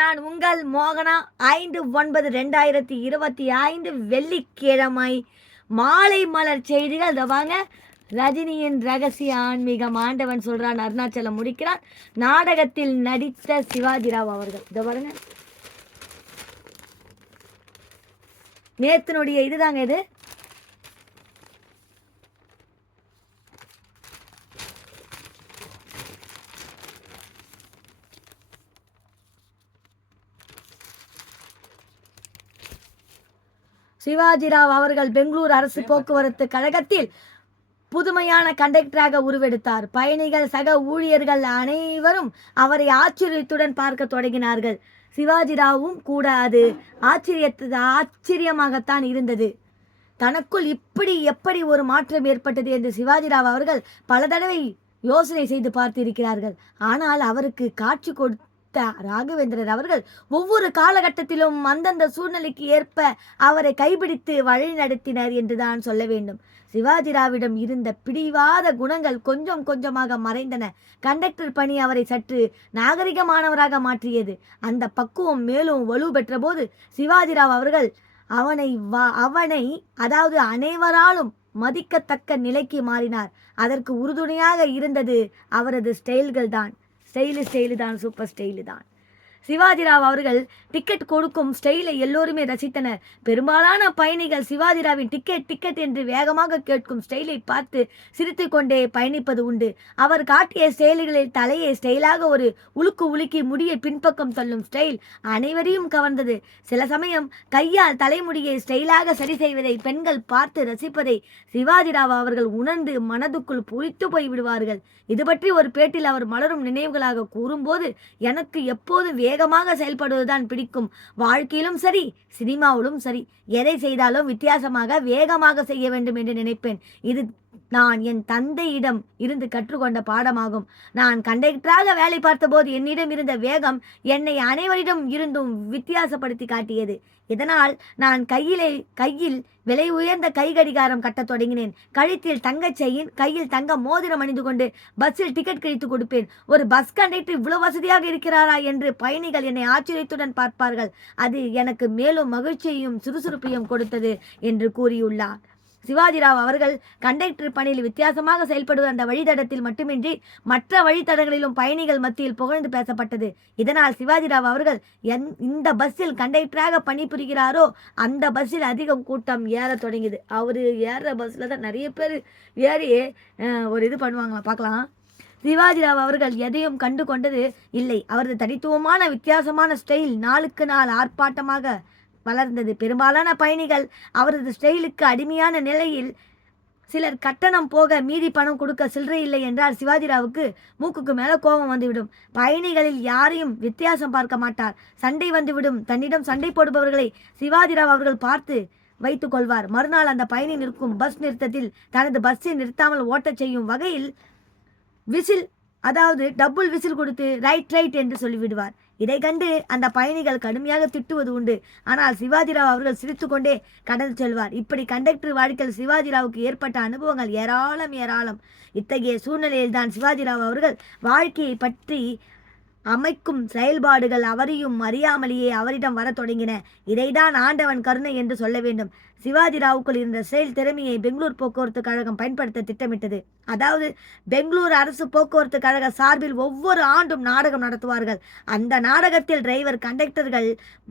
நான் உங்கள் மோகனா. 5/9/2025 வெள்ளிக்கிழமை மாலை மலர் செய்திகள். இதை வாங்க. ரஜினியின் ரகசிய ஆன்மீகம். ஆண்டவன் சொல்றான், அருணாச்சலம் முடிக்கிறான். நாடகத்தில் நடித்த சிவாஜிராவ் அவர்கள். இதை பாருங்க, நேத்தினுடைய இதுதாங்க இது. சிவாஜிராவ் அவர்கள் பெங்களூர் அரசு போக்குவரத்து கழகத்தில் புதுமையான கண்டக்டராக உருவெடுத்தார். பயணிகள், சக ஊழியர்கள் அனைவரும் அவரை ஆச்சரியத்துடன் பார்க்க தொடங்கினார்கள். சிவாஜிராவும் கூட அது ஆச்சரியமாகத்தான் இருந்தது. தனக்குள் இப்படி எப்படி ஒரு மாற்றம் ஏற்பட்டது என்று சிவாஜிராவ் அவர்கள் பல தடவை யோசனை செய்து பார்த்திருக்கிறார்கள். ஆனால் அவருக்கு காட்சி கொடுத்த ராகவேந்திரர் அவர்கள் ஒவ்வொரு காலகட்டத்திலும் அந்தந்த சூழ்நிலைக்கு ஏற்ப அவரை கைபிடித்து வழி நடத்தினர் என்றுதான் சொல்ல வேண்டும். சிவாஜிராவிடம் இருந்த பிடிவாத குணங்கள் கொஞ்சம் கொஞ்சமாக மறைந்தன. கண்டக்டர் பணி அவரை சற்று நாகரிகமானவராக மாற்றியது. அந்த பக்குவம் மேலும் வலு பெற்ற போது சிவாஜிராவ் அவர்கள் அவனை அதாவது அனைவராலும் மதிக்கத்தக்க நிலைக்கு மாறினார். அதற்கு உறுதுணையாக இருந்தது அவரது ஸ்டைல்கள் தான். ஸ்டைலு தான், சூப்பர் ஸ்டைலு தான். சிவாஜிராவ் அவர்கள் டிக்கெட் கொடுக்கும் ஸ்டைலை எல்லோருமே ரசித்தனர். பெரும்பாலான பயணிகள் சிவாஜிராவின் டிக்கெட் என்று வேகமாக கேட்கும் ஸ்டைலை பார்த்து சிரித்து கொண்டே பயணிப்பது உண்டு. அவர் காட்டிய ஸ்டைல்களில் தலையை ஸ்டைலாக ஒரு உலுக்கி முடியை பின்பக்கம் தள்ளும் ஸ்டைல் அனைவரையும் கவர்ந்தது. சில சமயம் கையால் தலைமுடியை ஸ்டைலாக சரி செய்வதை பெண்கள் பார்த்து ரசிப்பதை சிவாஜிராவ் அவர்கள் உணர்ந்து மனதுக்குள் பூரித்து போய் விடுவார்கள். இது பற்றி ஒரு பேட்டில் அவர் மலரும் நினைவுகளாக கூறும்போது, எனக்கு எப்போதும் வேகமாக செயல்படுவதுதான் பிடிக்கும். வாழ்க்கையிலும் சரி, சினிமாவிலும் சரி, எதை செய்தாலும் வித்தியாசமாக வேகமாக செய்ய வேண்டும் என்று நினைப்பேன். இது நான் என் தந்தையிடம் இருந்து கற்றுக்கொண்ட பாடமாகும். நான் கண்டக்டராக வேலை பார்த்தபோது என்னிடம் இருந்த வேகம் என்னை அனைவரிடம் இருந்தும் வித்தியாசப்படுத்தி காட்டியது. இதனால் நான் கையில் விலை உயர்ந்த கை கடிகாரம் கட்டத் தொடங்கினேன். கழுத்தில் தங்கச் செயின், கையில் தங்க மோதிரம் அணிந்து கொண்டு பஸ்ஸில் டிக்கெட் கிழித்து கொடுப்பேன். ஒரு பஸ் கண்டக்டர் இவ்வளவு வசதியாக இருக்கிறாரா என்று பயணிகள் என்னை ஆச்சரியத்துடன் பார்ப்பார்கள். அது எனக்கு மேலும் மகிழ்ச்சியையும் சுறுசுறுப்பையும் கொடுத்தது என்று கூறியுள்ளார். சிவாஜிராவ் அவர்கள் கண்டக்டர் பணியில் வித்தியாசமாக செயல்படுவது அந்த வழித்தடத்தில் மட்டுமின்றி மற்ற வழித்தடங்களிலும் பயணிகள் மத்தியில் புகழ்ந்து பேசப்பட்டது. இதனால் சிவாஜிராவ் அவர்கள் இந்த பஸ்ஸில் கண்டக்டராக பணிபுரிகிறாரோ அந்த பஸ்ஸில் அதிகம் கூட்டம் ஏற தொடங்கியது. அவர் ஏற பஸ்ஸில் தான் நிறைய பேர் ஏறி ஒரு இது பண்ணுவாங்களா பார்க்கலாம். சிவாஜிராவ் அவர்கள் எதையும் கண்டு கொண்டது இல்லை. அவரது தனித்துவமான வித்தியாசமான ஸ்டைல் நாளுக்கு நாள் ஆர்ப்பாட்டமாக வளர்ந்தது. பெரும்பாலான பயணிகள் அவரது ஸ்டைலுக்கு அடிமையான நிலையில் சிலர் கட்டணம் போக மீதி பணம் கொடுக்க சில்லறை இல்லை என்றால் சிவாஜிராவுக்கு மூக்குக்கு மேலே கோபம் வந்துவிடும். பயணிகளில் யாரையும் வித்தியாசம் பார்க்க மாட்டார். சண்டை வந்துவிடும். தன்னிடம் சண்டை போடுபவர்களை சிவாஜிராவ் அவர்கள் பார்த்து வைத்துக் கொள்வார். மறுநாள் அந்த பயணி நிற்கும் பஸ் நிறுத்தத்தில் தனது பஸ்ஸை நிறுத்தாமல் ஓட்டச் செய்யும் வகையில் விசில், அதாவது டபுள் விசில் கொடுத்து ரைட் என்று சொல்லிவிடுவார். இதை கண்டு அந்த பயணிகள் கடுமையாக திட்டுவது உண்டு. ஆனால் சிவாஜிராவ் அவர்கள் சிரித்துக்கொண்டே கடந்து செல்வார். இப்படி கண்டக்டர் வாழ்க்கையில் சிவாஜிராவுக்கு ஏற்பட்ட அனுபவங்கள் ஏராளம். இத்தகைய சூழ்நிலையில் தான் சிவாஜிராவ் அவர்கள் வாழ்க்கையை பற்றி அமைக்கும் செயல்பாடுகள் அவரையும் அறியாமலேயே அவரிடம் வர தொடங்கின. இதைதான் ஆண்டவன் கருணை என்று சொல்ல வேண்டும். சிவாஜிராவுக்குள் இருந்த செயல் திறமையை பெங்களூர் போக்குவரத்து கழகம் பயன்படுத்த திட்டமிட்டது. அதாவது பெங்களூர் அரசு போக்குவரத்து கழக சார்பில் ஒவ்வொரு ஆண்டும் நாடகம் நடத்துவார்கள். அந்த நாடகத்தில் டிரைவர், கண்டக்டர்கள்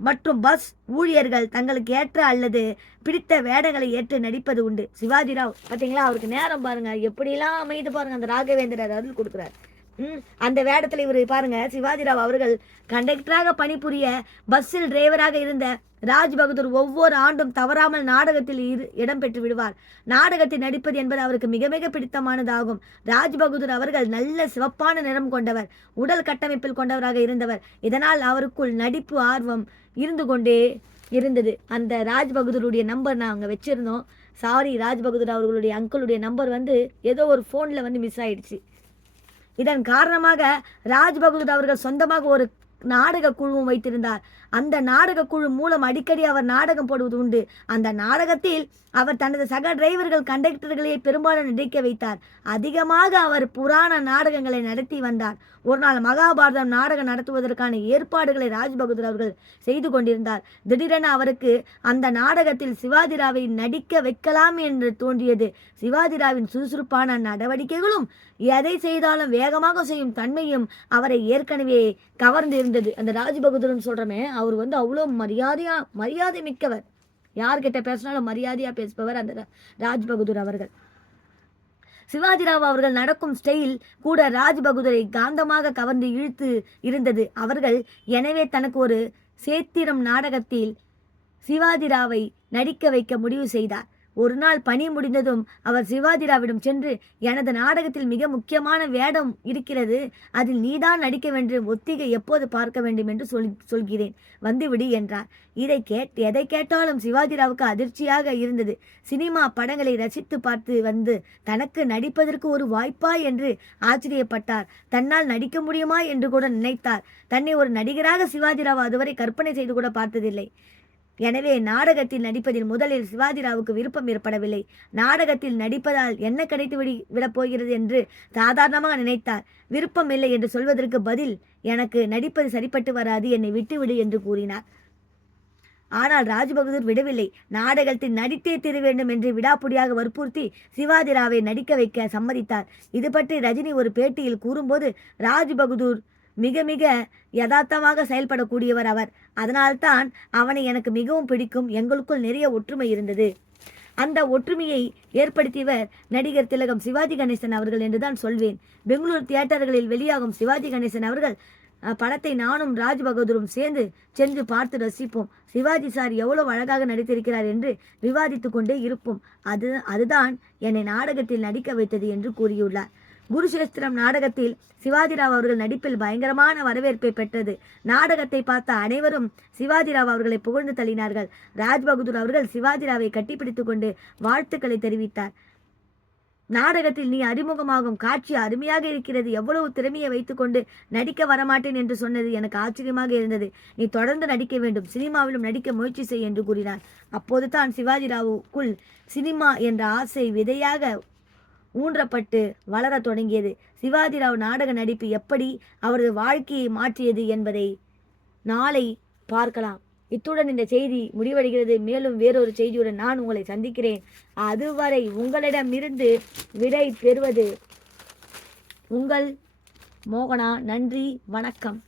மற்றும் பஸ் ஊழியர்கள் தங்களுக்கு ஏற்ற அல்லது பிடித்த வேடங்களை ஏற்று நடிப்பது உண்டு. சிவாஜிராவ் பார்த்தீங்களா, அவருக்கு நேரம் பாருங்க, எப்படிலாம் அமைது பாருங்க. அந்த ராகவேந்திரர் அருள் கொடுக்குறார். அந்த வேடத்தில் இவர் பாருங்க. சிவாஜிராவ் அவர்கள் கண்டக்டராக பணிபுரிய பஸ்ஸில் டிரைவராக இருந்த ராஜ் பகதூர் ஒவ்வொரு ஆண்டும் தவறாமல் நாடகத்தில் இடம்பெற்று விடுவார். நாடகத்தில் நடிப்பது என்பது அவருக்கு மிக மிக பிடித்தமானதாகும். ராஜ் பகதூர் அவர்கள் நல்ல சிவப்பான நிறம் கொண்டவர், உடல் கட்டமைப்பில் கொண்டவராக இருந்தவர். இதனால் அவருக்குள் நடிப்பு ஆர்வம் இருந்து கொண்டே இருந்தது. அந்த ராஜ் பகதூருடைய நம்பர் நாங்கள் வச்சுருந்தோம். சாரி, ராஜ் பகதூர் அவர்களுடைய அங்கிளுடைய நம்பர் ஏதோ ஒரு ஃபோனில் மிஸ் ஆயிடுச்சு. இதன் காரணமாக ராஜ் பகதூர் அவர்கள் சொந்தமாக ஒரு நாடக குழுவும் வைத்திருந்தார். அந்த நாடக குழு மூலம் அடிக்கடி அவர் நாடகம் போடுவது உண்டு. அந்த நாடகத்தில் அவர் தனது சக டிரைவர்கள் கண்டக்டர்களை பெரும்பாலும் நடிக்க வைத்தார். அதிகமாக அவர் புராண நாடகங்களை நடத்தி வந்தார். ஒரு நாள் மகாபாரதம் நாடகம் நடத்துவதற்கான ஏற்பாடுகளை ராஜ்பகதூர் அவர்கள் செய்து கொண்டிருந்தார். திடீரென அவருக்கு அந்த நாடகத்தில் சிவாஜிராவை நடிக்க வைக்கலாம் என்று தோன்றியது. சிவாஜிராவின் சுறுசுறுப்பான நடவடிக்கைகளும் எதை செய்தாலும் வேகமாக செய்யும் தன்மையும் அவரை ஏற்கனவே கவர்ந்து இருந்தது. அந்த ராஜ்பகதூர்னு சொல்றமே, அவர் அவ்வளோ மரியாதை மிக்கவர். யார்கிட்ட பேசினாலும் மரியாதையா பேசுபவர் அந்த ராஜ்பகதூர் அவர்கள். சிவாஜிராவ் அவர்கள் நடக்கும் ஸ்டைல் கூட ராஜ்பகதூரை காந்தமாக கவர்ந்து இழுத்து இருந்தது. அவர்கள் எனவே தனக்கு ஒரு சேத்திரம் நாடகத்தில் சிவாஜிராவை நடிக்க வைக்க முடிவு செய்தார். ஒரு நாள் பணி முடிந்ததும் அவர் சிவாஜிராவிடம் சென்று, எனது நாடகத்தில் மிக முக்கியமான வேடம் இருக்கிறது, அதில் நீதான் நடிக்க வேண்டும், ஒத்திகை எப்போது பார்க்க வேண்டும் என்று சொல்கிறேன், வந்துவிடு என்றார். எதை கேட்டாலும் சிவாஜிராவுக்கு அதிர்ச்சியாக இருந்தது. சினிமா படங்களை ரசித்து பார்த்து வந்து தனக்கு நடிப்பதற்கு ஒரு வாய்ப்பா என்று ஆச்சரியப்பட்டார். தன்னால் நடிக்க முடியுமா என்று கூட நினைத்தார். தன்னை ஒரு நடிகராக சிவாஜிராவ் அதுவரை கற்பனை செய்து கூட பார்த்ததில்லை. எனவே நாடகத்தில் நடிப்பதில் முதலில் சிவாஜிராவுக்கு விருப்பம் ஏற்படவில்லை. நாடகத்தில் நடிப்பதால் என்ன கிடைத்து விடப் போகிறது என்று சாதாரணமாக நினைத்தார். விருப்பம் இல்லை என்று சொல்வதற்கு பதில், எனக்கு நடிப்பது சரிப்பட்டு வராது, என்னை விட்டுவிடு என்று கூறினார். ஆனால் ராஜ்பகதூர் விடவில்லை. நாடகத்தில் நடித்தே தீர வேண்டும் என்று விடாப்புடியாக வற்புறுத்தி சிவாஜிராவை நடிக்க வைக்க சம்மதித்தார். இது பற்றி ரஜினி ஒரு பேட்டியில் கூறும்போது, ராஜ்பகதூர் மிக மிக யதார்த்தமாக செயல்படக்கூடியவர் அவர். அதனால்தான் அவனை எனக்கு மிகவும் பிடிக்கும். எங்களுக்குள் நிறைய ஒற்றுமை இருந்தது. அந்த ஒற்றுமையை ஏற்படுத்தியவர் நடிகர் திலகம் சிவாஜி கணேசன் அவர்கள் என்றுதான் சொல்வேன். பெங்களூர் தியேட்டர்களில் வெளியாகும் சிவாஜி கணேசன் அவர்கள் படத்தை நானும் ராஜ்பகதூரும் சேர்ந்து சென்று பார்த்து ரசிப்போம். சிவாஜி சார் எவ்வளவு அழகாக நடித்திருக்கிறார் என்று விவாதித்து கொண்டே இருப்போம். அதுதான் என்னை நாடகத்தில் நடிக்க வைத்தது என்று கூறியுள்ளார். குருஷேஸ்திரம் நாடகத்தில் சிவாஜிராவ் அவர்கள் நடிப்பில் பயங்கரமான வரவேற்பை பெற்றது. நாடகத்தை பார்த்த அனைவரும் சிவாஜிராவ் அவர்களை புகழ்ந்து தள்ளினார்கள். ராஜ்பகதூர் அவர்கள் சிவாஜிராவை கட்டிப்பிடித்து கொண்டு வாழ்த்துக்களை தெரிவித்தார். நாடகத்தில் நீ அறிமுகமாகும் காட்சி அருமையாக இருக்கிறது, எவ்வளவு திறமையை வைத்துக்கொண்டு நடிக்க வரமாட்டேன் என்று சொன்னது எனக்கு ஆச்சரியமாக இருந்தது. நீ தொடர்ந்து நடிக்க வேண்டும், சினிமாவிலும் நடிக்க முயற்சி செய் என்று கூறினார். அப்போது தான் சிவாஜிராவுக்குள் சினிமா என்ற ஆசை விதையாக ஊன்றப்பட்டு வளர தொடங்கியது. சிவாஜிராவ் நாடக நடிப்பு எப்படி அவரது வாழ்க்கையை மாற்றியது என்பதை நாளை பார்க்கலாம். இத்துடன் இந்த செய்தி முடிவடைகிறது. மேலும் வேறொரு செய்தியுடன் நான் உங்களை சந்திக்கிறேன். அதுவரை உங்களிடமிருந்து விடை பெறுவது உங்கள் மோகனா. நன்றி, வணக்கம்.